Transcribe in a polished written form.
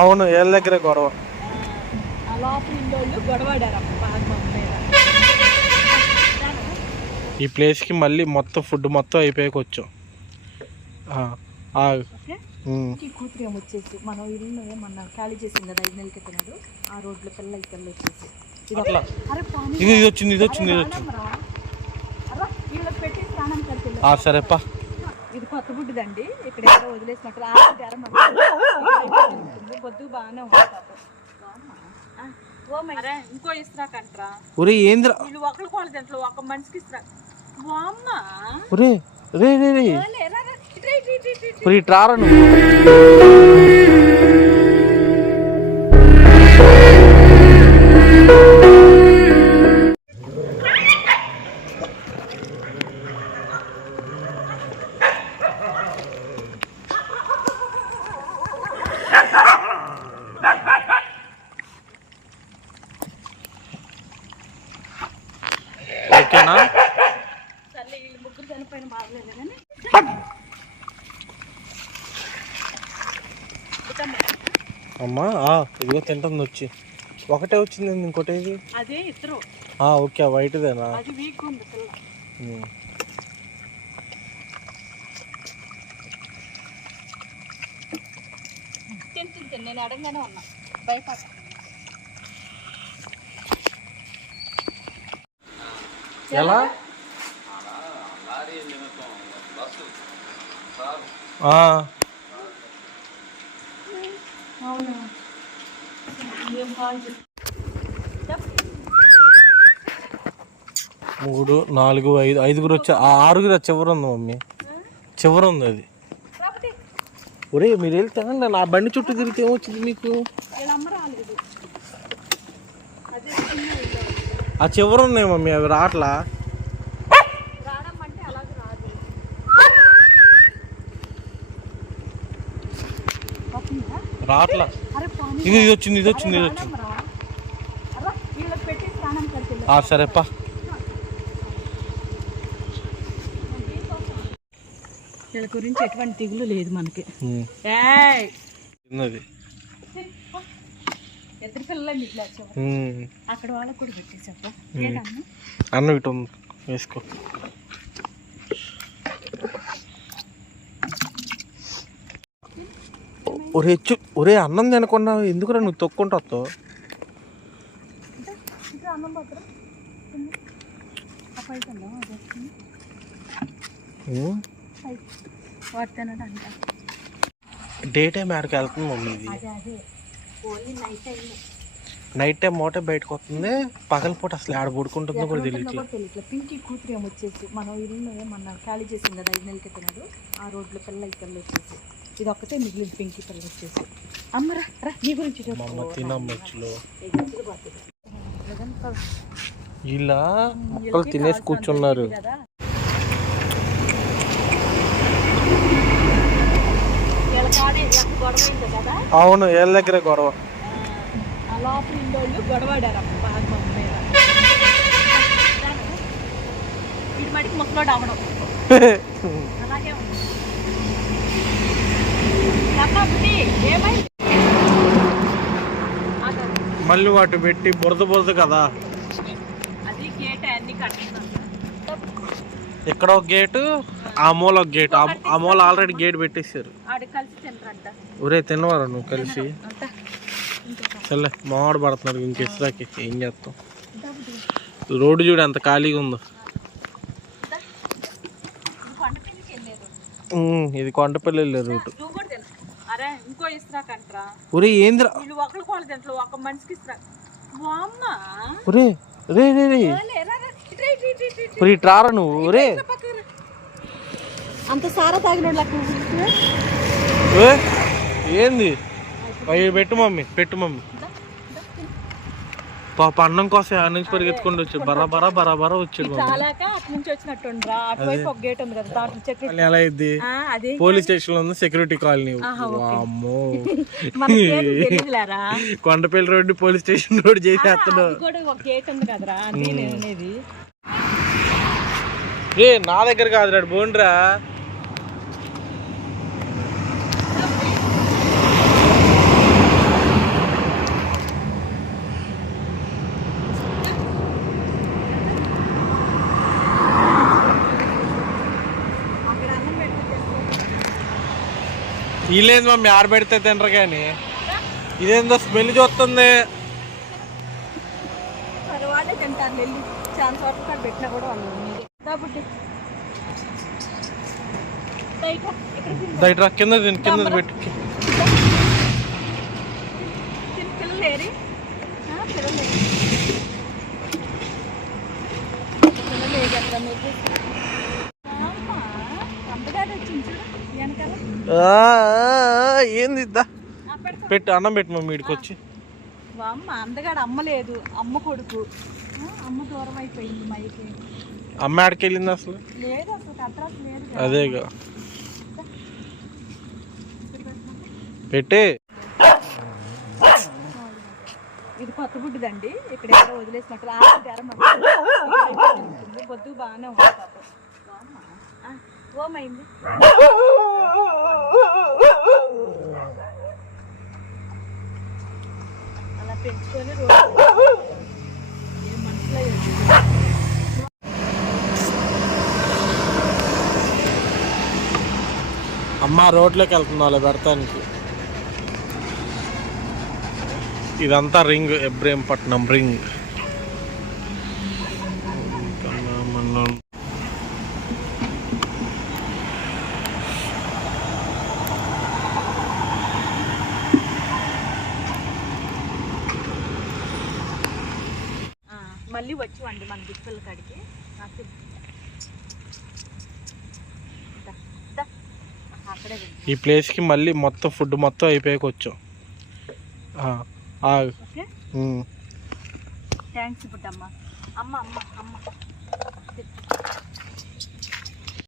అవును, వీళ్ళ దగ్గరే గొడవ. ఈ ప్లేస్కి మళ్ళీ మొత్తం ఫుడ్ మొత్తం అయిపోయాక వచ్చాం. కూతురు ఏమొచ్చేసి మనం ఇల్లు మన ఖాళీ చేసింది కదా 5 నెలల క్రితం ఆ రోడ్లో పిల్ల వచ్చేసి ఇది వచ్చింది. సరేపా. ఇది కొత్త బుడ్డిదండి, ఇక్కడ ఏదో వదిలేసినట్టు పొద్దు బాగానే ఉంటుంది. ఇంకో ఇస్త్రా కంట్రా ఏంద్ర వీళ్ళు ఒకళ్ళు కోళ్ళ దాంట్లో ఒక మనిషికి ఇస్త్రా. ట్రారా ఓకేనా? ముగ్గురు చనిపోయిన బాగలేదు కానీ అమ్మా ఇదిగో తింటుంది వచ్చి. ఒకటే వచ్చింది, ఇంకోటి ఏది? అదే ఇద్దరు. ఓకే, వైట్దేనా? అది వీక్ ఉంది పిల్ల. తింటుంది, నేను అడగానే ఉన్నా, భయపడ. ఎలా? అవునా? 3, 4, 5 5గురు వచ్చి 6గురు చివరి ఉంది మమ్మీ, చివరి ఉంది అది. ఒరే మీరు వెళ్తానండి, నా బండి చుట్టూ తిరిగితే ఏమొచ్చింది మీకు? ఆ చివరి ఉన్నాయి మమ్మీ, అవి రాట్లా. రాట్లా. ఇది వచ్చింది. సరేపా. వీళ్ళ గురించి ఎటువంటి దిగులు లేదు మనకి. ఇద్దరు పిల్లలే మీకు అక్కడ వాళ్ళకి కూడా పెట్టేసా. అన్నం ఇటు వేసుకో. ఒరే అన్నం తినకుండా ఎందుకురా నువ్వు తొక్కుంటా వస్తావు? డే టైం ఆడికి వెళ్తుంది మమ్మీ. ఇది నైట్ టైం మోటే బయటకు వస్తుంది, పగలపూట అసలు ఆడ పడుకుంటుందో కూడా తెలియదు. పింకీ కూతురు ఏమొచ్చేసి మనం ఇల్లు మన ఖాళీ చేసింది కదా 5 నెలల క్రితం ఆ రోడ్లో పిల్ల వచ్చేసి ఇది ఒక్కటే మిగిలింది. పింకీ పిల్ల వచ్చేసి అమ్మరా నీ గురించి తినమ్మచ్చులో ఇలా మొక్కలు తినేసి కూర్చున్నారు. అవును, వీళ్ళ దగ్గరే గొడవ. లోపల ఇండోళ్ళు గొడవాడారు బాగా వీడి మడికి ముసలోడు అవడం అలాగే ఉంది. మళ్ళీ వాటి పెట్టి బురద కదా. అది గేట్ అన్ని కట్టినా. ఇక్కడ ఒక గేటు, ఆ మూల ఒక గేటు. ఆ మూల ఆల్రెడీ గేట్ పెట్టేశారు. ఒరే తిన్నవారు నువ్వు కలిసి. సర్లే మామిడి పడుతున్నారు ఇంకెసరాకి, ఏం చేస్తాం? రోడ్డు చూడు ఎంత ఖాళీగా ఉందో. ఇది కొండపల్లి వెళ్ళే రూట్. ఒరే ఏంద్ర ఒరే ట్రారా నువ్వు. ఒరే అంత సారా తాగిన ఏంది? పెట్టు మమ్మీ. పాప అన్నం కోసం ఆ నుంచి పరిగెత్తుకుంటూ వచ్చి బరాబరా వచ్చాడు. ఎలా అయింది? పోలీస్ స్టేషన్ లో ఉంది, సెక్యూరిటీ కాలనీ. అమ్మో, Kondapalli road police station road చేసేస్తాడు. నా దగ్గర కాదు రాడు బోండ్రా. వీళ్ళేంది మమ్మీ ఆడబెడితే తినరు కానీ ఇదేందో స్మెల్ చూస్తుంది. మరి వాళ్ళే తింటారు వెళ్ళి చాలా వరకు కాడ పెట్టినా కూడా వాళ్ళు కాబట్టి బయట కింద కింద పెట్టి పిల్లలేరి అంతగాడు వచ్చింది చూడు వెనకాల ఏంది పెట్టు అన్నం పెట్టు మమ్మీ వీడికి వచ్చి. అమ్మ అందగాడు అమ్మ లేదు, అమ్మ కొడుకు. అమ్మ దూరం అయిపోయింది మైకి. అమ్మ ఆడికి వెళ్ళింది అసలు లేదు, అసలు అడ్రస్ లేదు. అదేగా పెట్టి. ఇది కొత్త గుడ్డుదండి, ఇక్కడ ఎక్కడో వదిలేసినట్టు బొద్దు బాగానే ఉంది పాపం. ఓమైంది అలా పెంచుకొని మనసులో అమ్మ రోడ్లోకి వెళ్తుంది వాళ్ళ పెడతానికి. ఇదంతా రింగ్, ఇబ్రహీంపట్నం రింగ్. మళ్ళీ వచ్చి వండి మన గిఫ్ట్ల కాడికి. అక్కడే ఈ ప్లేస్కి మళ్ళీ మొత్తం ఫుడ్ మొత్తం అయిపోయాక వచ్చాం. థ్యాంక్స్ పుట్టమ్మ. అమ్మ అమ్మ అమ్మ